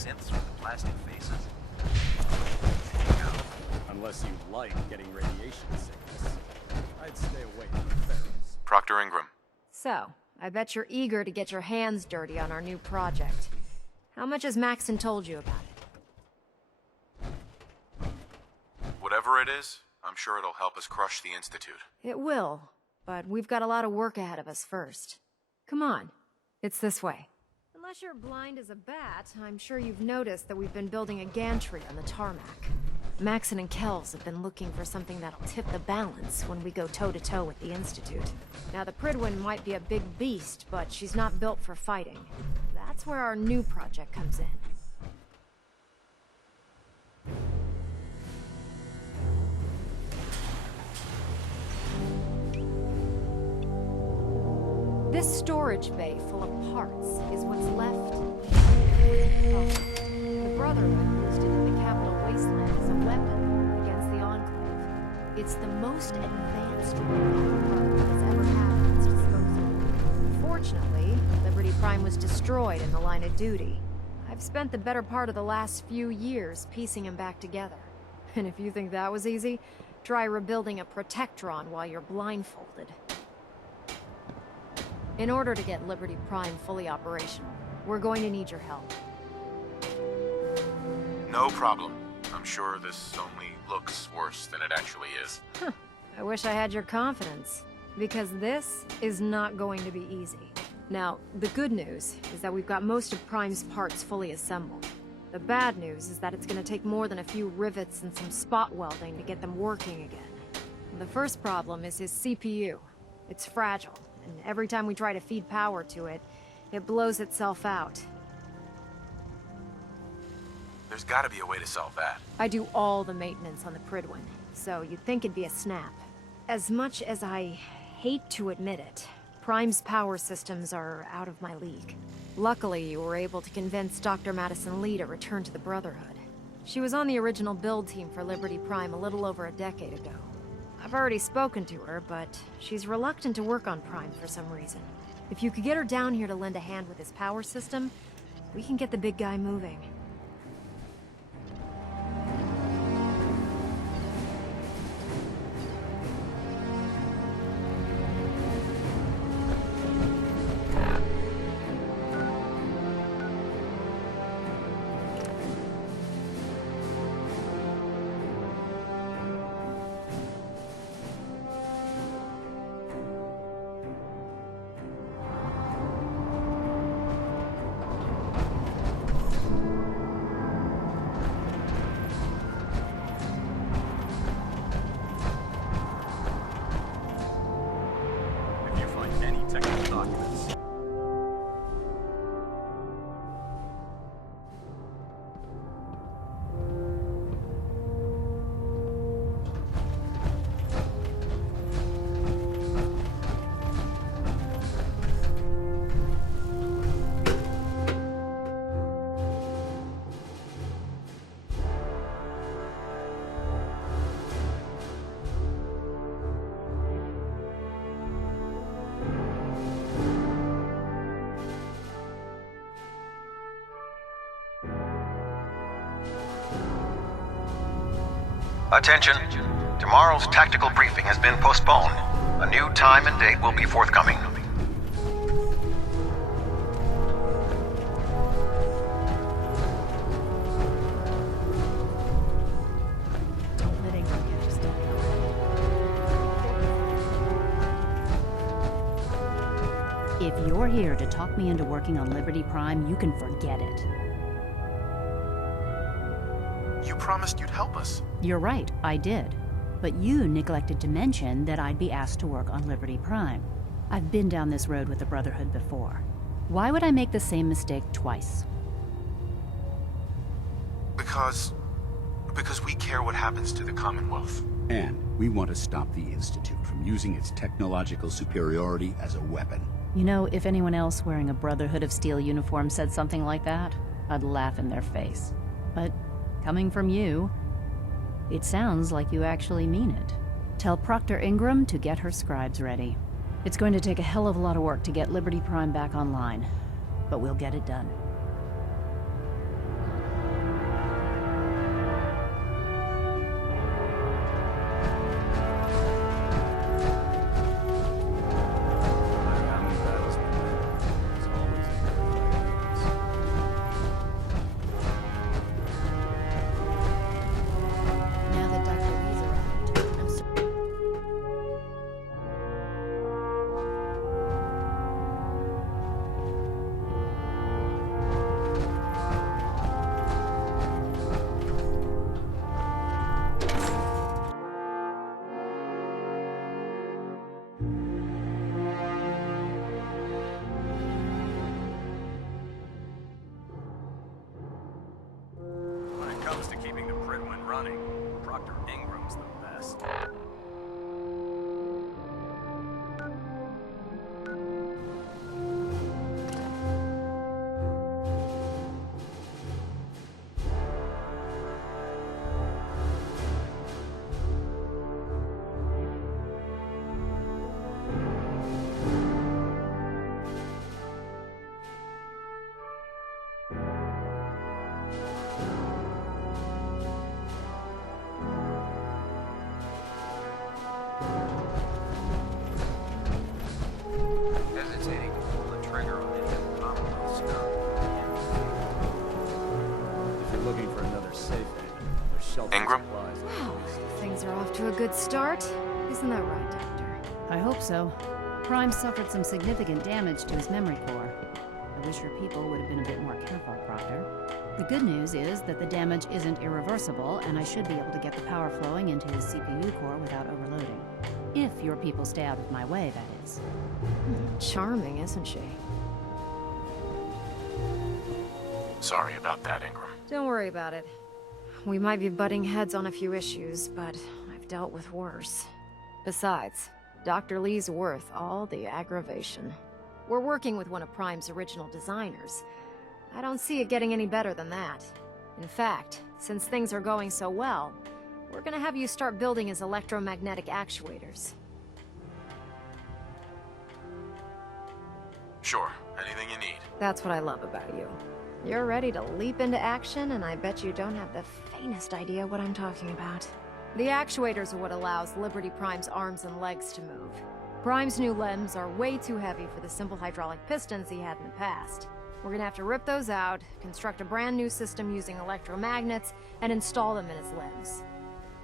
synths with the plastic faces? Unless you like getting radiation sickness, I'd stay away from ferals. Proctor Ingram. So, I bet you're eager to get your hands dirty on our new project. How much has Maxon told you about it? Whatever it is, I'm sure it'll help us crush the Institute. It will, but we've got a lot of work ahead of us first. Come on, it's this way. Unless you're blind as a bat, I'm sure you've noticed that we've been building a gantry on the tarmac. Maxon and Kells have been looking for something that'll tip the balance when we go toe-to-toe with the Institute. Now, the Pridwin might be a big beast, but she's not built for fighting. That's where our new project comes in. This storage bay full of parts is what's left. The Brotherhood used it in the Capital Wasteland as a weapon against the Enclave. It's the most advanced weapon the Brotherhood has ever had at its disposal. Fortunately, Liberty Prime was destroyed in the line of duty. I've spent the better part of the last few years piecing him back together. And if you think that was easy, try rebuilding a Protectron while you're blindfolded. In order to get Liberty Prime fully operational, we're going to need your help. No problem. I'm sure this only looks worse than it actually is. Huh. I wish I had your confidence, because this is not going to be easy. Now, the good news is that we've got most of Prime's parts fully assembled. The bad news is that it's going to take more than a few rivets and some spot welding to get them working again. The first problem is his CPU. It's fragile. And every time we try to feed power to it, it blows itself out. There's gotta be a way to solve that. I do all the maintenance on the Pridwin, so you'd think it'd be a snap. As much as I hate to admit it, Prime's power systems are out of my league. Luckily, you were able to convince Dr. Madison Lee to return to the Brotherhood. She was on the original build team for Liberty Prime a little over a decade ago. I've already spoken to her, but she's reluctant to work on Prime for some reason. If you could get her down here to lend a hand with his power system, we can get the big guy moving. Attention. Tomorrow's tactical briefing has been postponed. A new time and date will be forthcoming. Don't let anyone catch us down. If you're here to talk me into working on Liberty Prime, you can forget it. You promised you'd help us. You're right, I did. But you neglected to mention that I'd be asked to work on Liberty Prime. I've been down this road with the Brotherhood before. Why would I make the same mistake twice? Because we care what happens to the Commonwealth. And we want to stop the Institute from using its technological superiority as a weapon. You know, if anyone else wearing a Brotherhood of Steel uniform said something like that, I'd laugh in their face. But coming from you, it sounds like you actually mean it. Tell Proctor Ingram to get her scribes ready. It's going to take a hell of a lot of work to get Liberty Prime back online, but we'll get it done. running, Proctor Ingram's the best. Hesitating to pull the trigger on any of the Commonwealth stuff. If you're looking for another safe haven, there's shelter Ingram? supplies. Wow, things are off to a good start. Isn't that right, Doctor? I hope so. Prime suffered some significant damage to his memory core. I wish your people would have been a bit more careful, Proctor. The good news is that the damage isn't irreversible, and I should be able to get the power flowing into his CPU core without overloading. If your people stay out of my way, that is. Charming, isn't she? Sorry about that, Ingram. Don't worry about it. We might be butting heads on a few issues, but I've dealt with worse. Besides, Dr. Lee's worth all the aggravation. We're working with one of Prime's original designers. I don't see it getting any better than that. In fact, since things are going so well, we're gonna have you start building his electromagnetic actuators. Sure, anything you need. That's what I love about you. You're ready to leap into action, and I bet you don't have the faintest idea what I'm talking about. The actuators are what allows Liberty Prime's arms and legs to move. Prime's new limbs are way too heavy for the simple hydraulic pistons he had in the past. We're gonna have to rip those out, construct a brand new system using electromagnets, and install them in his limbs.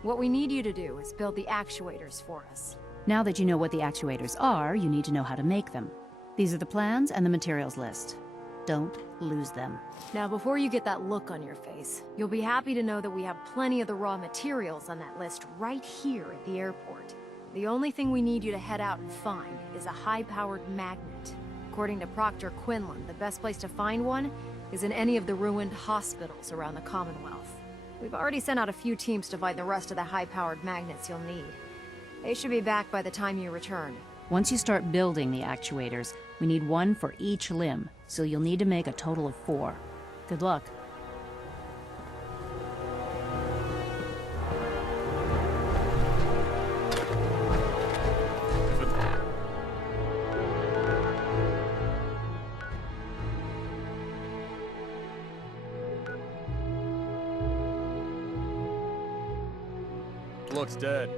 What we need you to do is build the actuators for us. Now that you know what the actuators are, you need to know how to make them. These are the plans and the materials list. Don't lose them. Now, before you get that look on your face, you'll be happy to know that we have plenty of the raw materials on that list right here at the airport. The only thing we need you to head out and find is a high-powered magnet. According to Proctor Quinlan, the best place to find one is in any of the ruined hospitals around the Commonwealth. We've already sent out a few teams to find the rest of the high-powered magnets you'll need. They should be back by the time you return. Once you start building the actuators, we need one for each limb, so you'll need to make a total of 4. Good luck. Looks dead.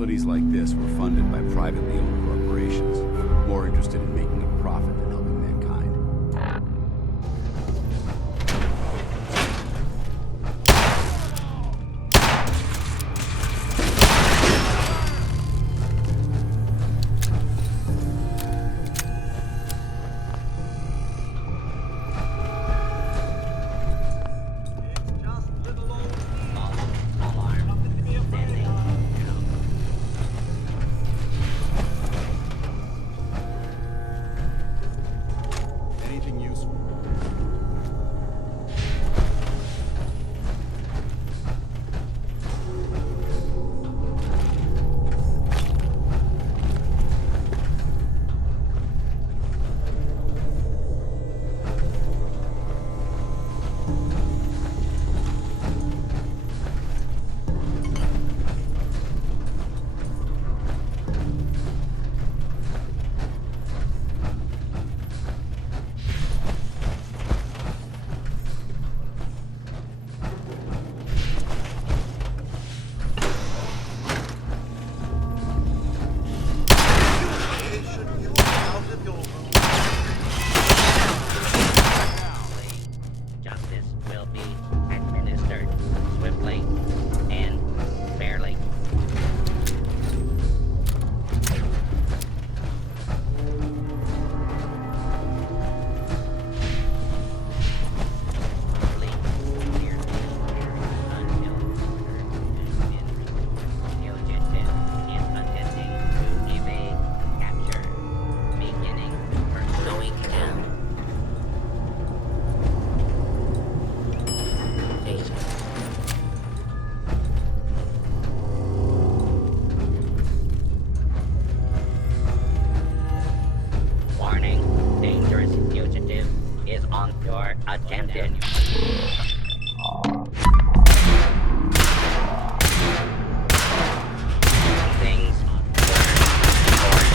Facilities like this were funded by privately owned corporations, more interested in making a profit than helping mankind. Anything useful? Justice will be administered swiftly and fairly. Please hear me until ordered has been received. Fugitive is attempting to evade capture, beginning pursuing him. Warning, dangerous fugitive is on your attempted. Things worse for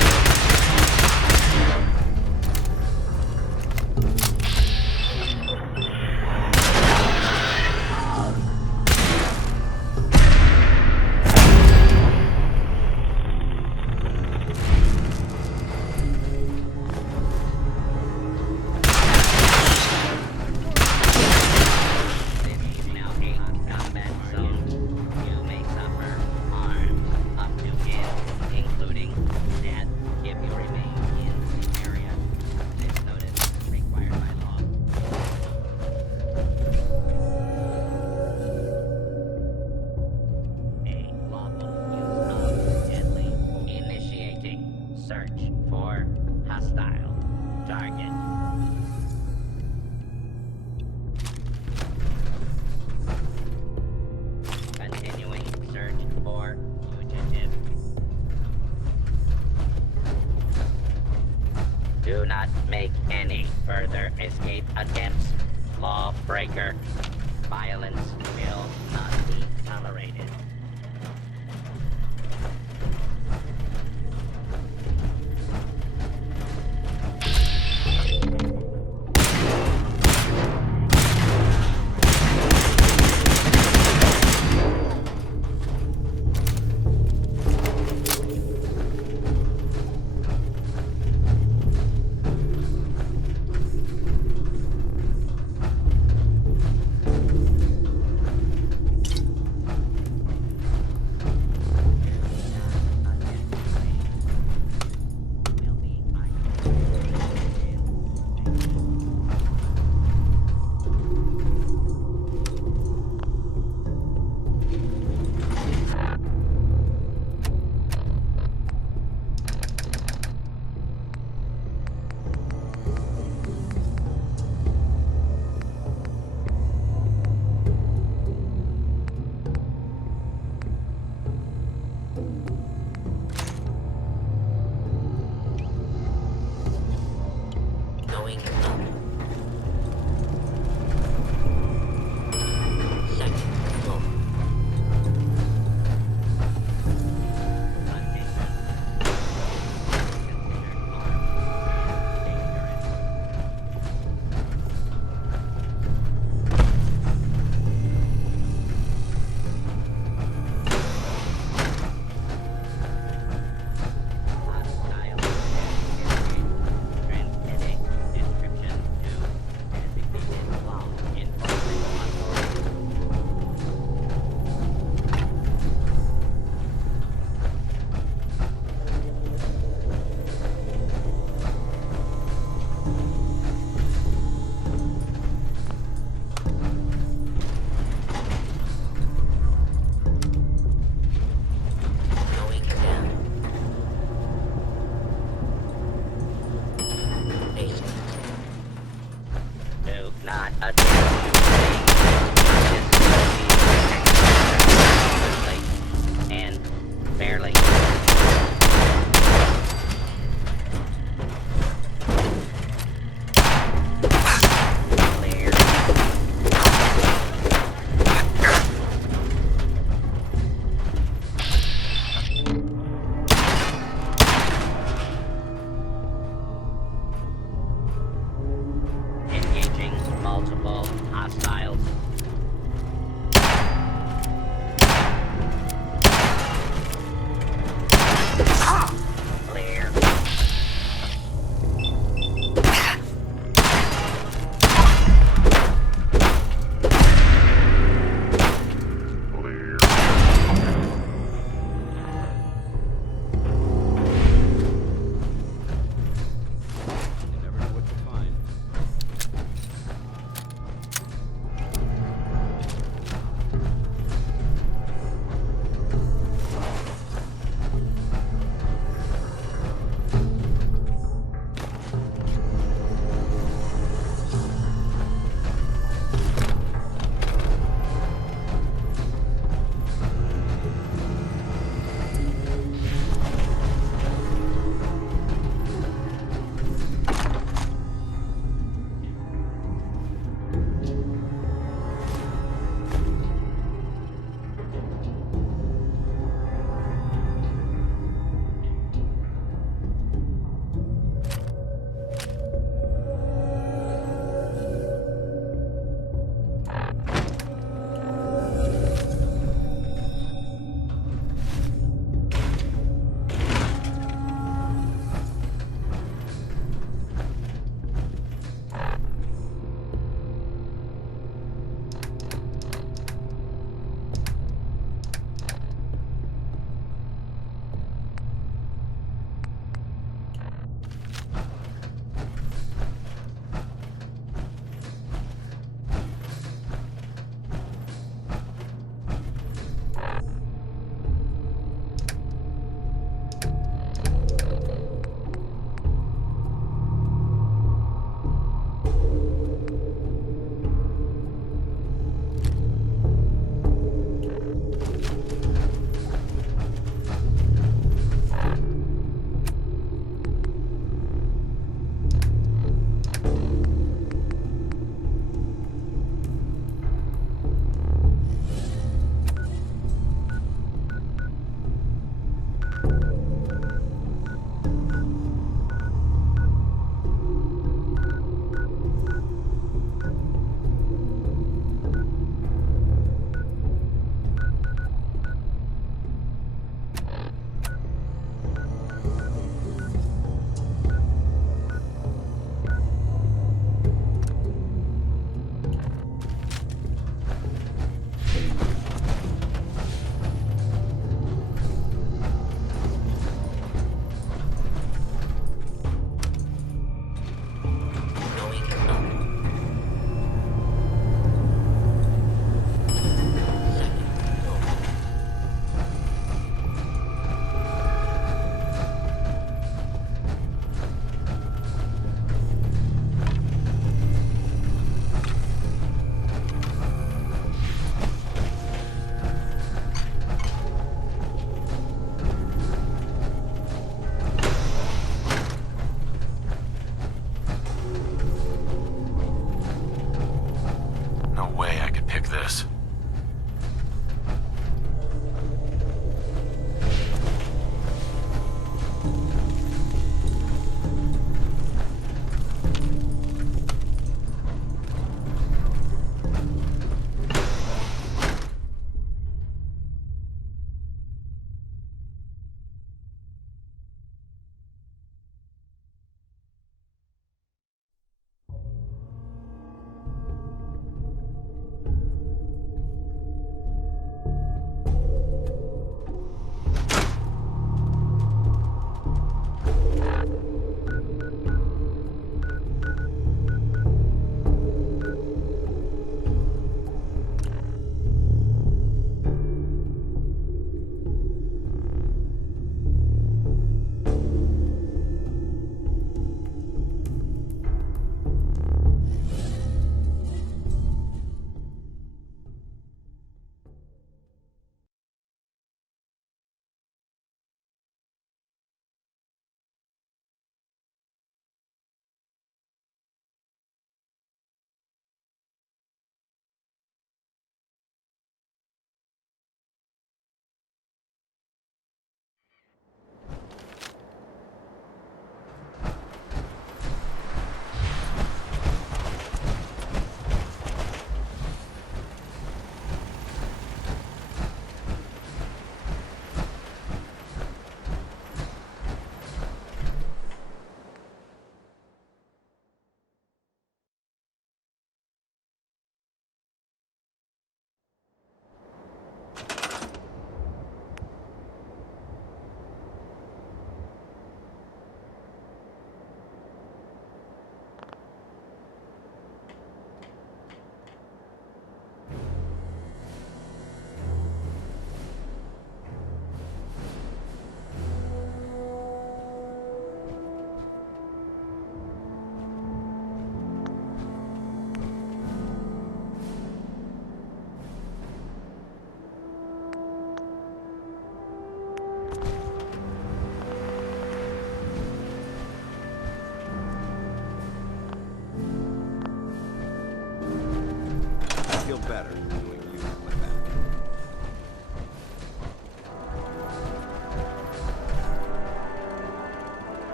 This is now a combat zone. You may suffer harm up to and including death if you remain in the area. This notice is required by law. A lawful use of deadly. Initiating search for hostile target. Continuing search for fugitive. Do not make any further escape attempts. Lawbreaker. Violence will not be tolerated.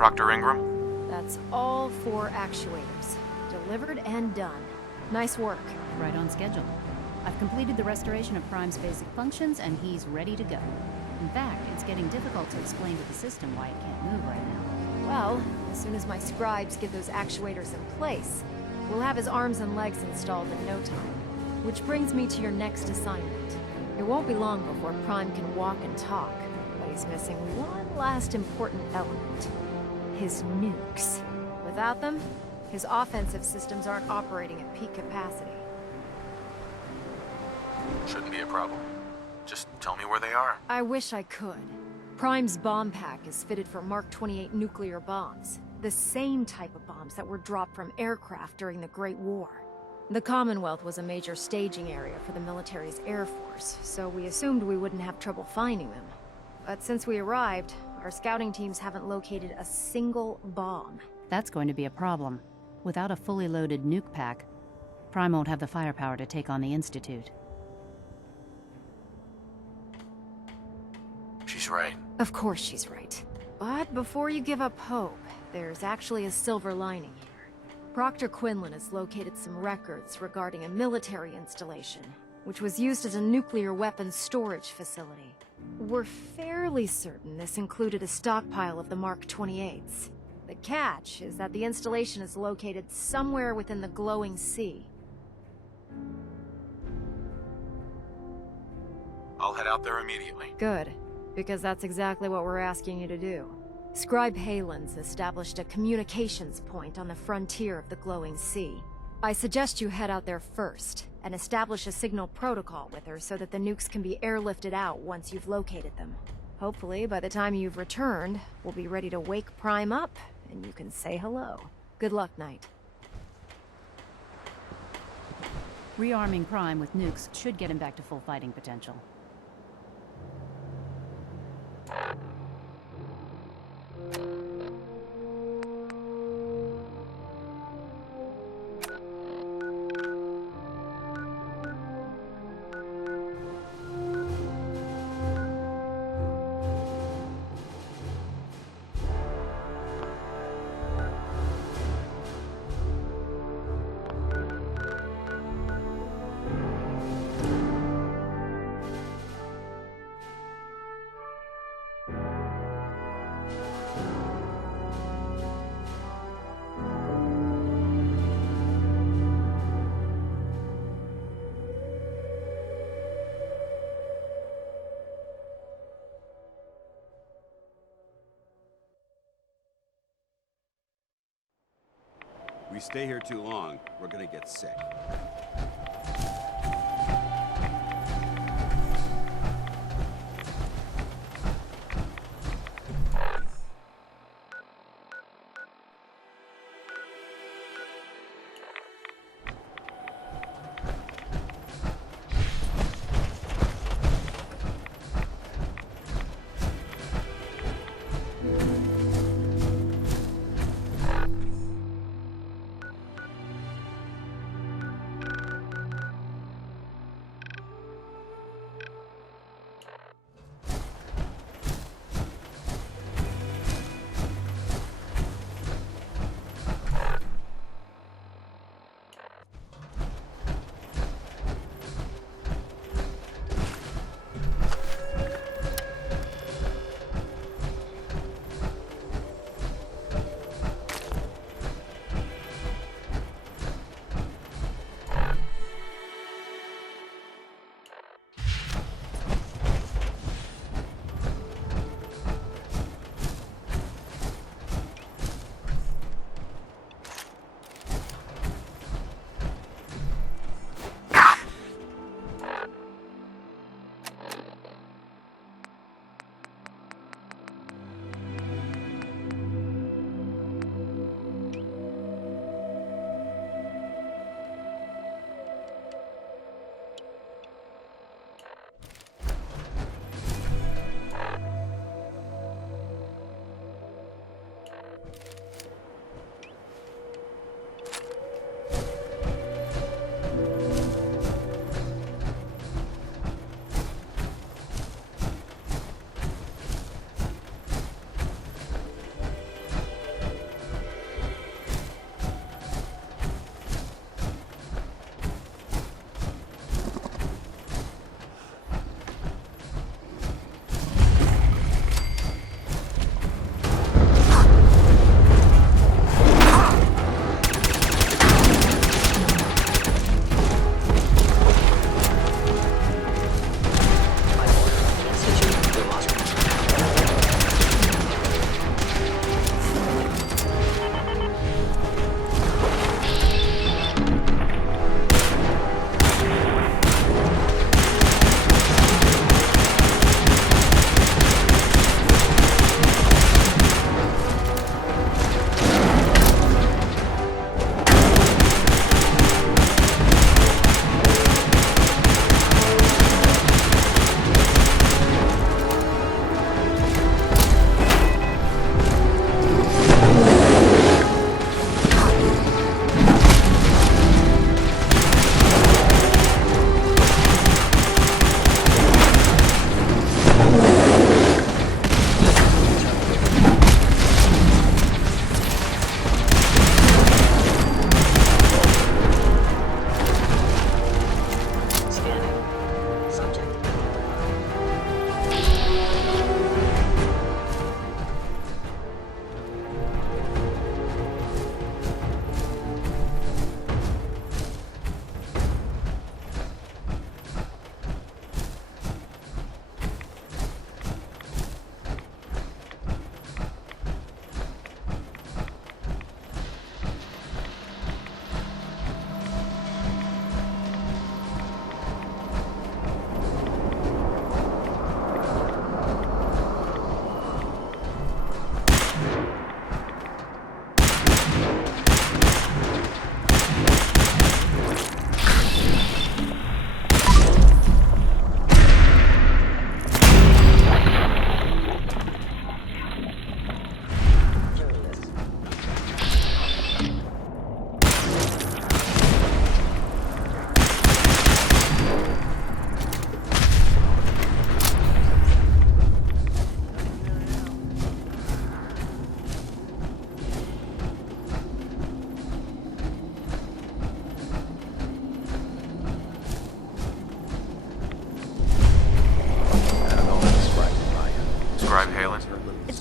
Proctor Ingram? That's all 4 actuators. Delivered and done. Nice work. Right on schedule. I've completed the restoration of Prime's basic functions, and he's ready to go. In fact, it's getting difficult to explain to the system why it can't move right now. Well, as soon as my scribes get those actuators in place, we'll have his arms and legs installed in no time. Which brings me to your next assignment. It won't be long before Prime can walk and talk, but he's missing one last important element. His nukes. Without them, his offensive systems aren't operating at peak capacity. Shouldn't be a problem. Just tell me where they are. I wish I could. Prime's bomb pack is fitted for Mark 28 nuclear bombs. The same type of bombs that were dropped from aircraft during the Great War. The Commonwealth was a major staging area for the military's air force, so we assumed we wouldn't have trouble finding them. But since we arrived, our scouting teams haven't located a single bomb. That's going to be a problem. Without a fully loaded nuke pack, Prime won't have the firepower to take on the Institute. She's right. Of course she's right. But before you give up hope, there's actually a silver lining here. Proctor Quinlan has located some records regarding a military installation, which was used as a nuclear weapons storage facility. We're fairly certain this included a stockpile of the Mark 28s. The catch is that the installation is located somewhere within the glowing sea. I'll head out there immediately. Good, because that's exactly what we're asking you to do. Scribe Halen's established a communications point on the frontier of the glowing sea. I suggest you head out there first, and establish a signal protocol with her so that the nukes can be airlifted out once you've located them. Hopefully, by the time you've returned, we'll be ready to wake Prime up, and you can say hello. Good luck, Knight. Rearming Prime with nukes should get him back to full fighting potential. We stay here too long, we're gonna get sick.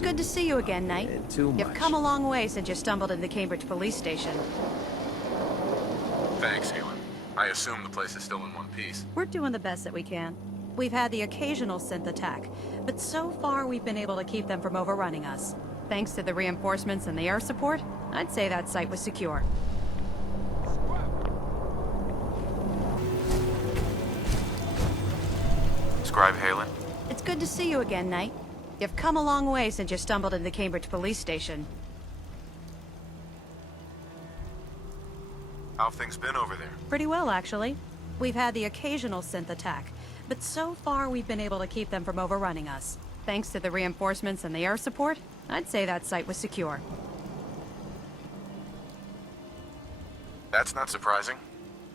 good to see you again, Knight. Too much. You've come a long way since you stumbled into the Cambridge police station. Thanks, Halen. I assume the place is still in one piece. We're doing the best that we can. We've had the occasional synth attack, but so far we've been able to keep them from overrunning us. Thanks to the reinforcements and the air support, I'd say that site was secure. Scribe Halen? It's good to see you again, Knight. You've come a long way since you stumbled into the Cambridge police station. How have things been over there? Pretty well, actually. We've had the occasional synth attack, but so far we've been able to keep them from overrunning us. Thanks to the reinforcements and the air support, I'd say that site was secure. That's not surprising.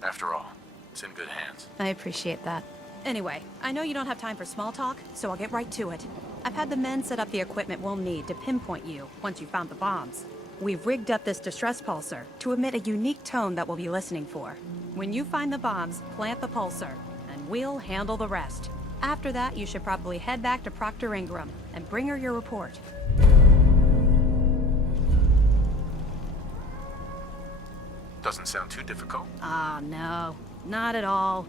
After all, it's in good hands. I appreciate that. Anyway, I know you don't have time for small talk, so I'll get right to it. I've had the men set up the equipment we'll need to pinpoint you once you found the bombs. We've rigged up this distress pulsar to emit a unique tone that we'll be listening for. When you find the bombs, plant the pulsar, and we'll handle the rest. After that, you should probably head back to Proctor Ingram and bring her your report. Doesn't sound too difficult. Ah, no. Not at all.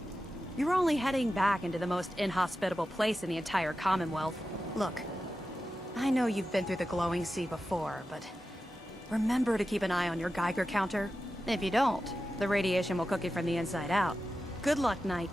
You're only heading back into the most inhospitable place in the entire Commonwealth. Look, I know you've been through the glowing sea before, but remember to keep an eye on your Geiger counter. If you don't, the radiation will cook you from the inside out. Good luck, Knight.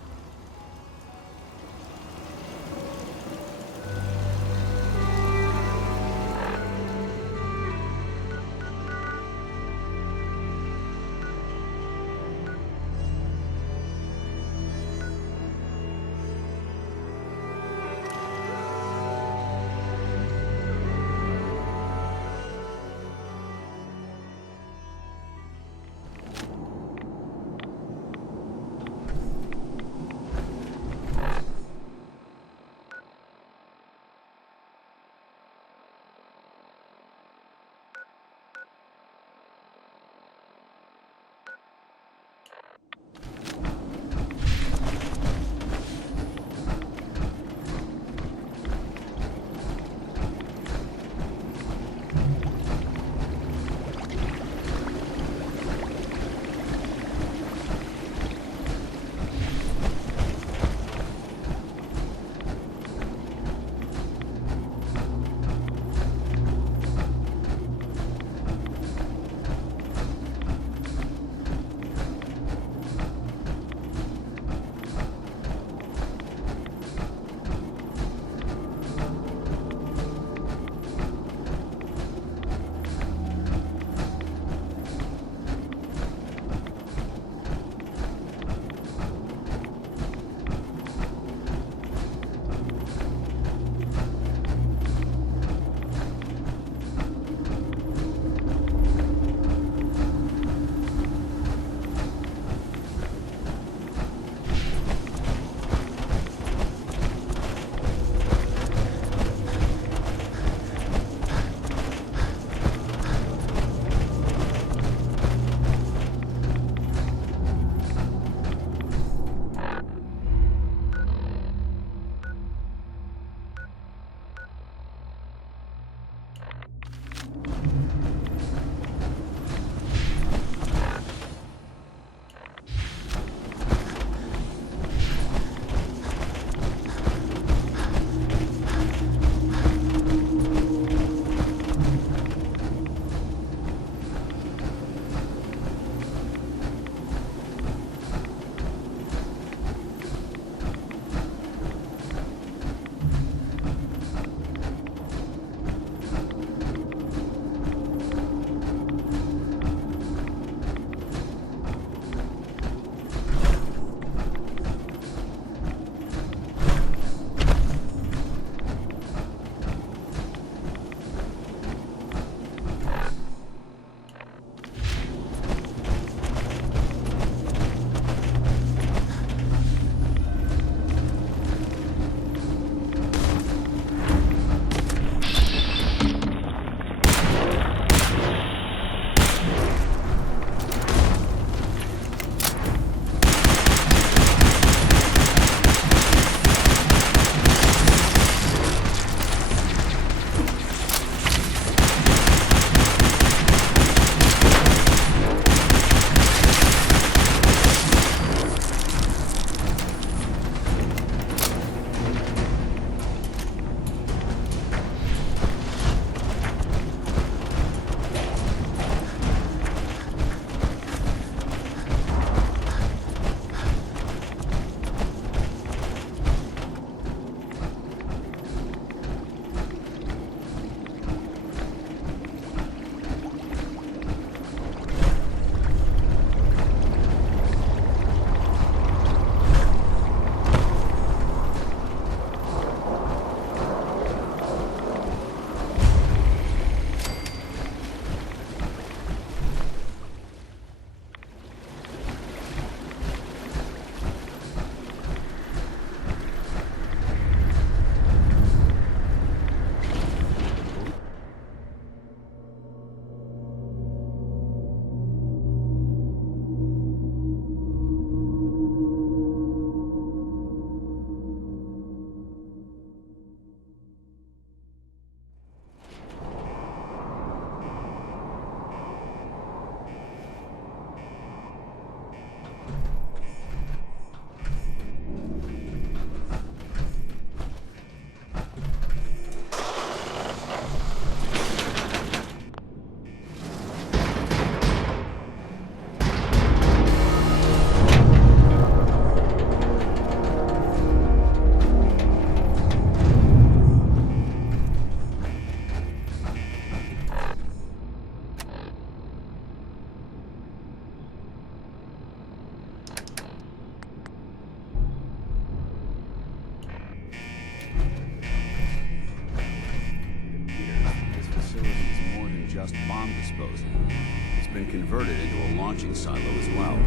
been converted into a launching silo as well.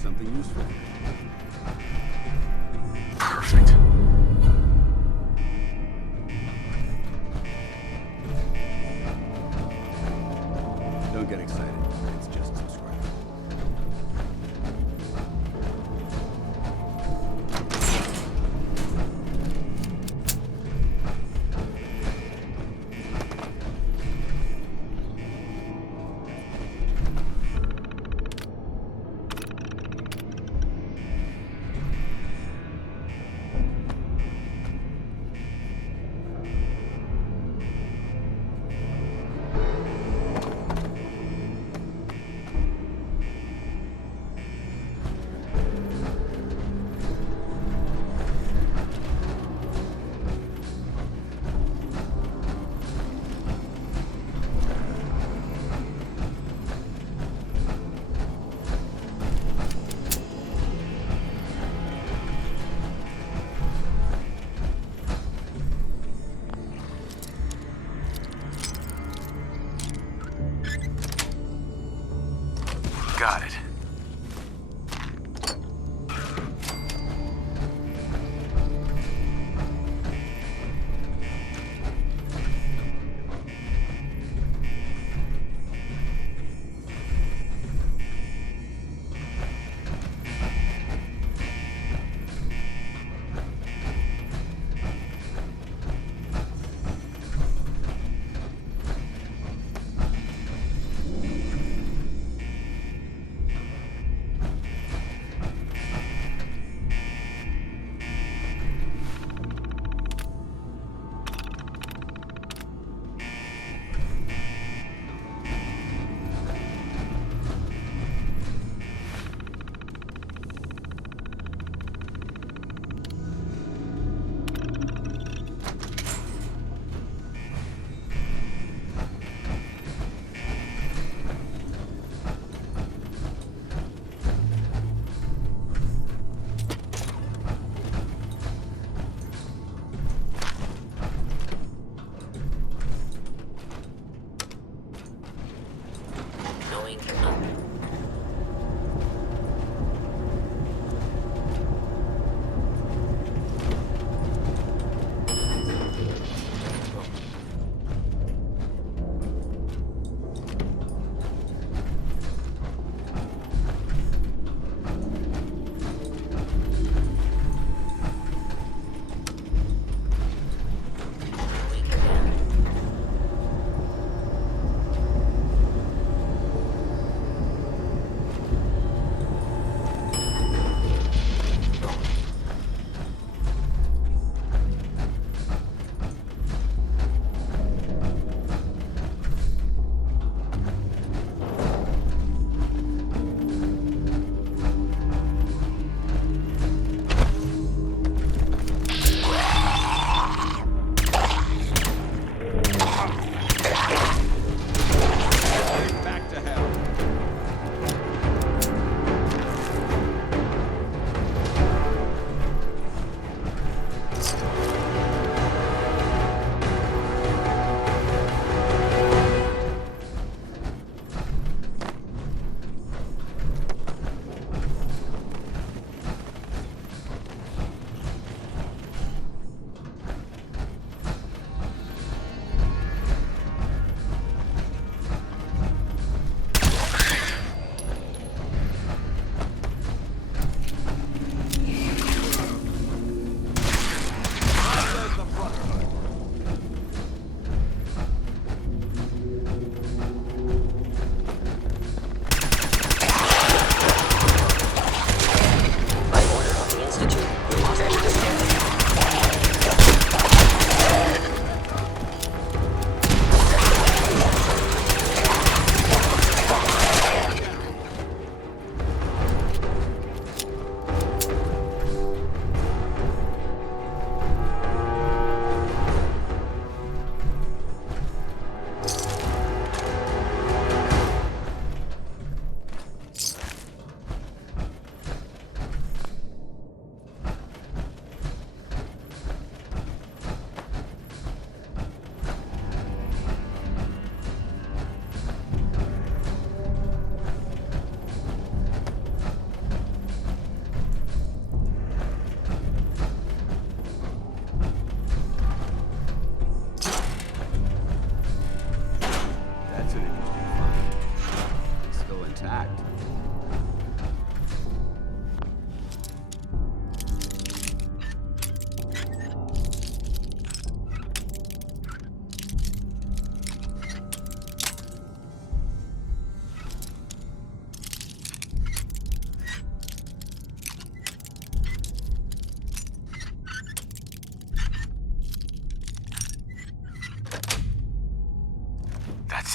Something useful. Perfect. Don't get excited. It's just some scrap.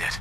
it.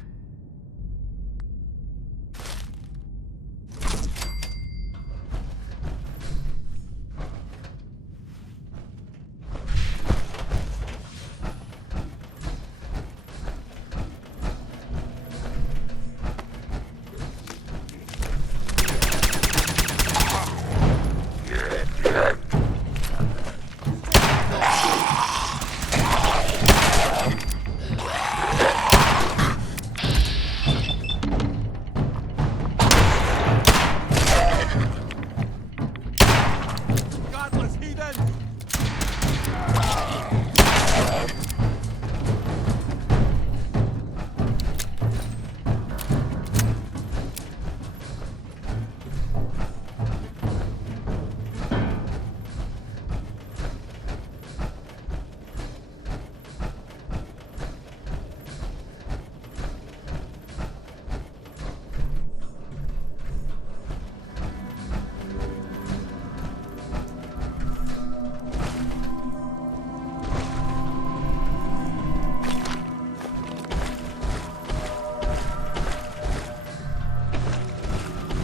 Godless heathen!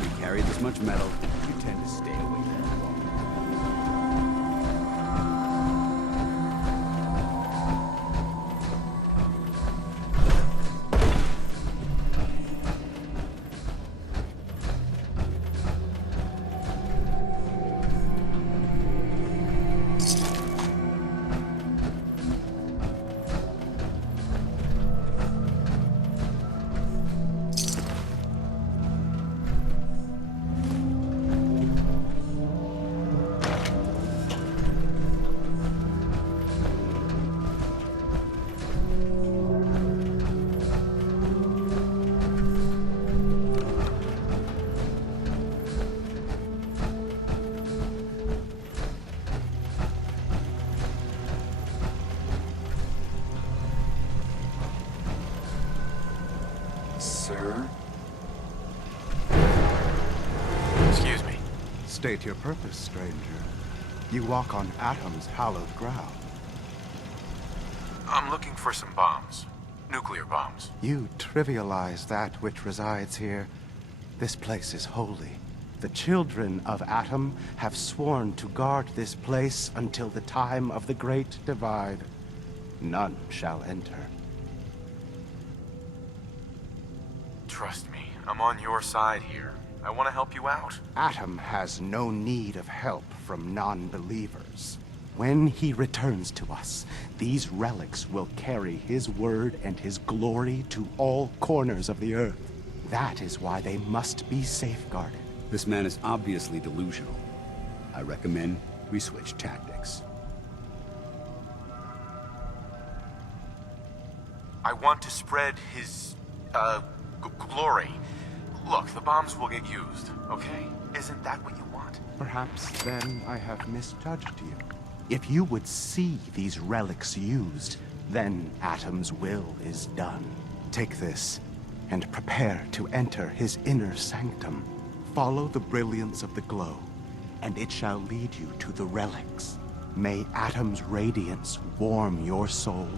You carry this much metal, you tend to stay away from the water. Sir? Excuse me. State your purpose, stranger. You walk on Atom's hallowed ground. I'm looking for some bombs. Nuclear bombs. You trivialize that which resides here. This place is holy. The children of Atom have sworn to guard this place until the time of the Great Divide. None shall enter. Trust me, I'm on your side here. I want to help you out. Atom has no need of help from non-believers. When he returns to us, these relics will carry his word and his glory to all corners of the earth. That is why they must be safeguarded. This man is obviously delusional. I recommend we switch tactics. I want to spread his, glory. Look, the bombs will get used, okay? Isn't that what you want? Perhaps then I have misjudged you. If you would see these relics used, then Atom's will is done. Take this, and prepare to enter his inner sanctum. Follow the brilliance of the glow, and it shall lead you to the relics. May Atom's radiance warm your soul.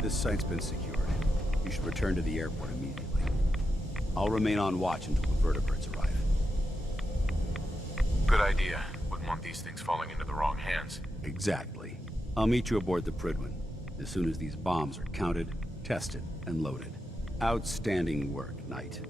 this site's been secured. You should return to the airport immediately. I'll remain on watch until the vertebrates arrive. Good idea. Wouldn't want these things falling into the wrong hands. Exactly. I'll meet you aboard the Prydwen as soon as these bombs are counted, tested, and loaded. Outstanding work, Knight.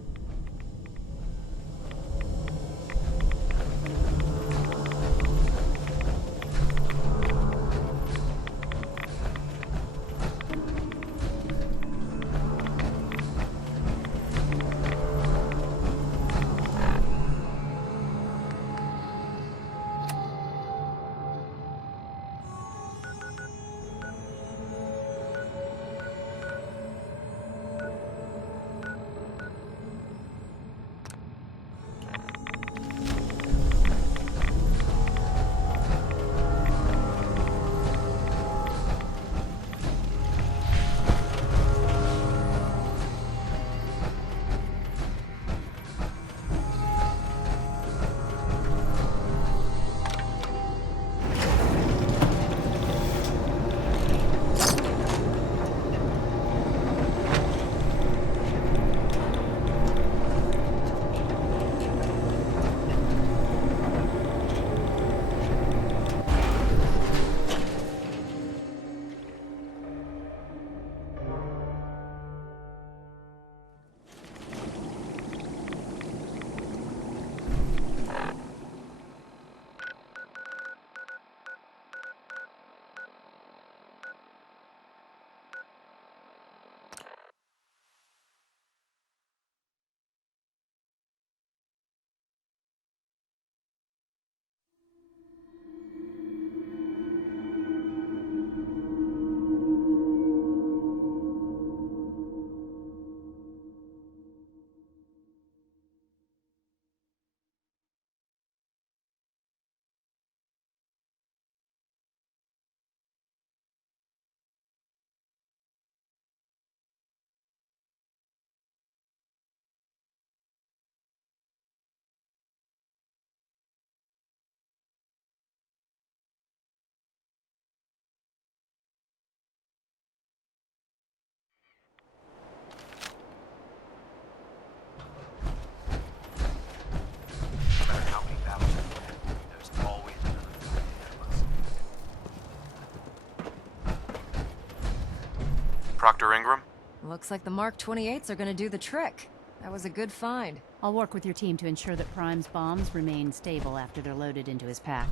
Proctor Ingram? Looks like the Mark 28s are gonna do the trick. That was a good find. I'll work with your team to ensure that Prime's bombs remain stable after they're loaded into his pack.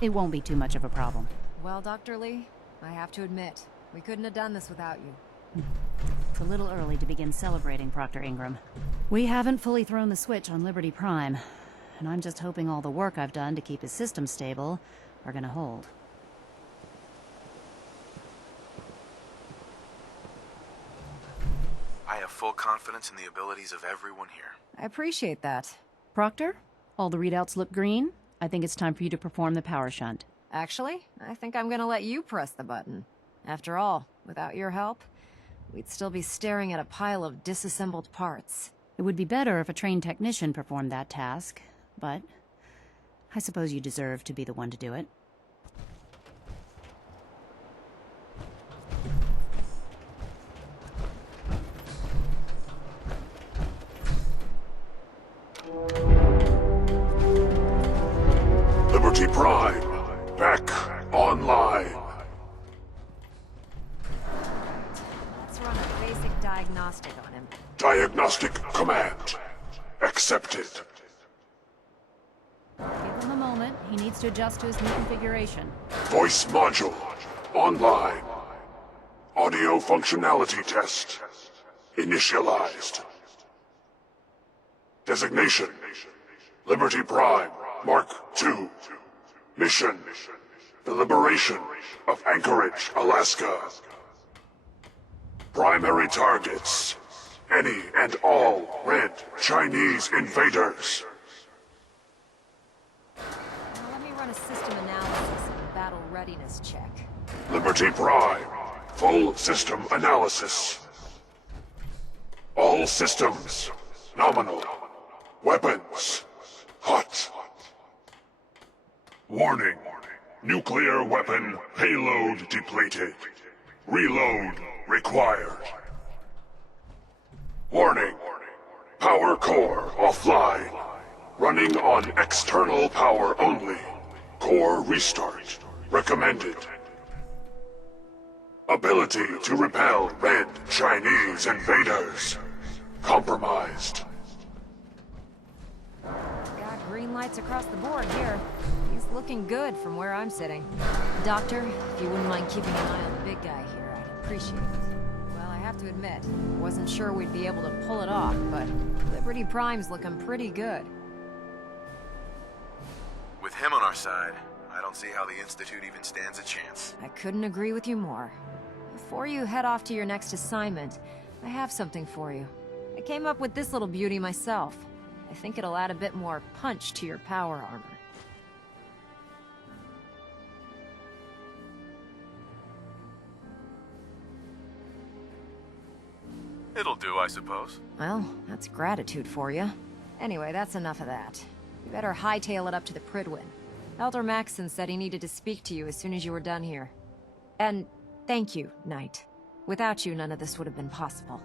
It won't be too much of a problem. Well, Dr. Lee, I have to admit, we couldn't have done this without you. It's a little early to begin celebrating, Proctor Ingram. We haven't fully thrown the switch on Liberty Prime, and I'm just hoping all the work I've done to keep his system stable are gonna hold. I have full confidence in the abilities of everyone here. I appreciate that. Proctor, all the readouts look green. I think it's time for you to perform the power shunt. Actually, I think I'm gonna let you press the button. After all, without your help, we'd still be staring at a pile of disassembled parts. It would be better if a trained technician performed that task, but I suppose you deserve to be the one to do it. Liberty Prime, back online. Let's run a basic diagnostic on him. Diagnostic command accepted. Give him a moment. He needs to adjust to his new configuration. Voice module online. Audio functionality test initialized. Designation: Liberty Prime Mark II. Mission: the liberation of Anchorage, Alaska. Primary targets: any and all red Chinese invaders. Now let me run a system analysis and battle readiness check. Liberty Prime, full system analysis. All systems nominal. Weapons hot. Warning. Nuclear weapon payload depleted. Reload required. Warning. Power core offline. Running on external power only. Core restart recommended. Ability to repel red Chinese invaders compromised. Got green lights across the board here. He's looking good from where I'm sitting. Doctor, if you wouldn't mind keeping an eye on the big guy here, I'd appreciate it. Well, I have to admit, wasn't sure we'd be able to pull it off, but Liberty Prime's looking pretty good. With him on our side, I don't see how the Institute even stands a chance. I couldn't agree with you more. Before you head off to your next assignment, I have something for you. I came up with this little beauty myself. I think it'll add a bit more punch to your power armor. It'll do, I suppose. Well, that's gratitude for you. Anyway, that's enough of that. You better hightail it up to the Pridwin. Elder Maxson said he needed to speak to you as soon as you were done here. And thank you, Knight. Without you, none of this would have been possible.